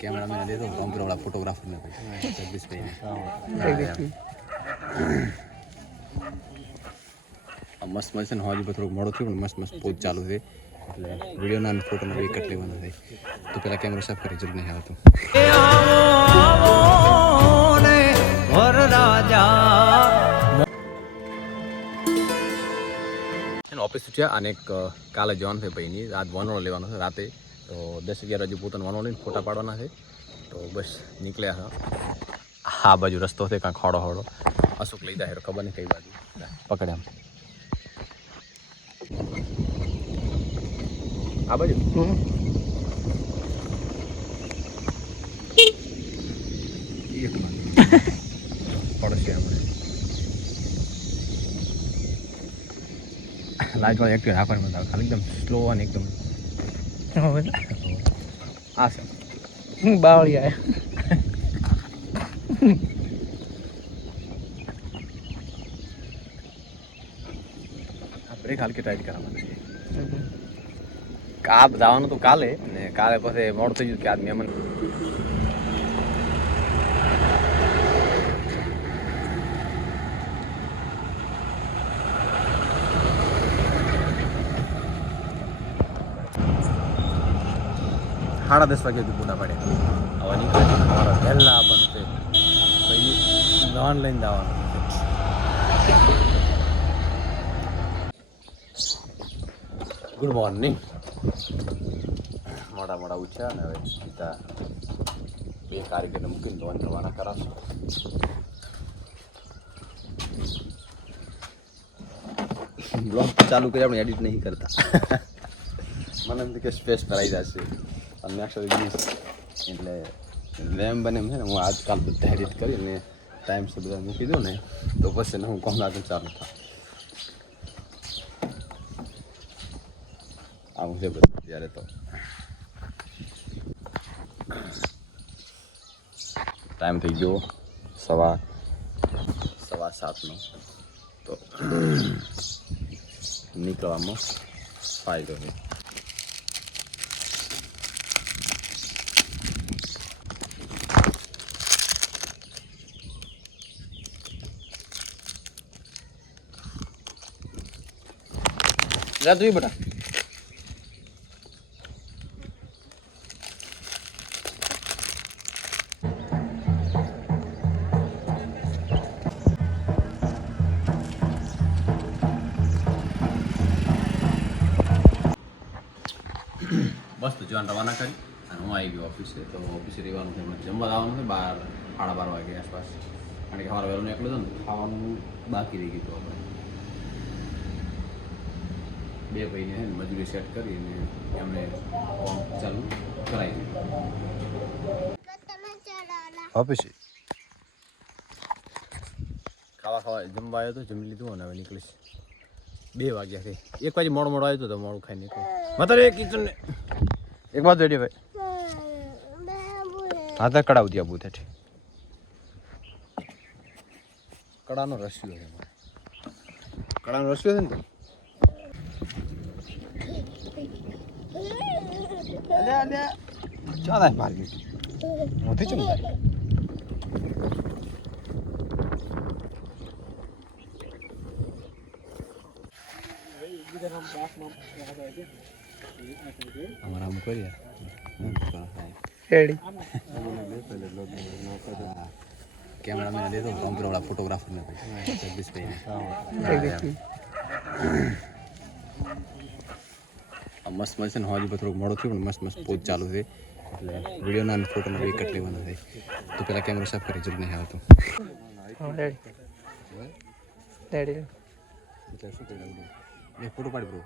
cameraman दे दो computer वाला photographer ने भाई जगदीश भाई ने मस्त मस्त ने हजी थोड़ा मोड़ो थी मस्त मस्त पोज चालू थे એટલે વિડિયોના અને ફોટોના બે કટ લેવાના છે તો પેલા કેમેરો સાફ કરી જરૂર નહીં આવતું ઓફિસ છે અને એક કાલે જવાનું છે ભાઈની રાત વનોળો લેવાનો છે રાતે તો 10-11 વાગે પોતાનો વનોળો લઈને ફોટા પાડવાના છે તો બસ નીકળ્યા હા બાજુ રસ્તો છે કાં ખોડો ખોડો અશોક લઈ જાય ખબર નહીં કઈ બાજુ પકડે આમ આ બાજુ એક પડશે આપણે લાઈટ વાળી એક્ટિવ રાખવાની મજા આવે ખાલી એકદમ સ્લો અને એકદમ આ છે બાવળી આયા બ્રેક હાલકી ટાઈટ કરાવવાની આ જવાનું તો કાલે ને કાલે પછી મોડું થઈ ગયું કે આજ મહેમાન સાડા 10 વાગે બુના પડે હવે નીકળે અમારા વહેલા બનશે પછી લોન લઈને જવાનું ગુડ મોર્નિંગ મોડા મોડા ઉઠ્યા ને હવે સીધા બે કારીગરને મૂકીને લોન રવાના કરાવશું બ્લોગ ચાલુ કરી આપણે એડિટ નહીં કરતા મને એમ કે સ્પેસ ભરાઈ જશે અને નેક્સ્ટ એટલે લેમ બને એમ છે ને હું આજકાલ બધા એડિટ કરીને ટાઈમ સે બધા મૂકી દઉં ને તો પછી ને હું કોમ આગળ ચાલુ થાય આવું છે બધું ત્યારે તો ટાઈમ થઈ ગયો 7:15 તો નીકળવામાં ફાયદો છે જા તું બેટા બસ તો જવાન રવાના કરી અને હું આવી ગયો ઓફિસે તો ઓફિસે રહેવાનું છે જમવા આવવાનું છે 12 વાગે આસપાસ કારણ કે સવારે વહેલું નીકળ્યું હતું ને ખાવાનું બાકી રહી ગયું હતું આપણે બે ભાઈને છે ને મજૂરી સેટ કરીને એમને ચાલુ કરાવી દીધું ઓફિસે ખાવા જમવા આવ્યો તો જમી લીધું અને હવે નીકળીશ 2 વાગ્યા છે 1 વાગે મોડું આવ્યું તો મોડું ખાઈ નીકળ્યું મતલબ એ કિચન ને એક બાજુ રેડી ભાઈ હા તો કડાવ દિયા બૂથ હેઠી કડાનો રસ્યો છે મારે કડાનો રસ્યો છે ને તો અલે ચાલે માર્કેટ મોતી ચમ થાય हमारा हम करिए रेडी कैमरा मैन दे दो कॉम्प्यूटर वाला फोटोग्राफर ने भाई जगदीश भाई ने मस्त मस्त ने हजी थोड़ा मोड़ो थी मस्त मस्त पोज चालू थे એટલે વિડિયોના અને ફોટોના બે કટ લેવાના છે તો પેલા કેમેરો સાફ કરી જરૂર નહીં આવતું રેડી એટલે શું કરી એક ફોટો પાડી બ્રો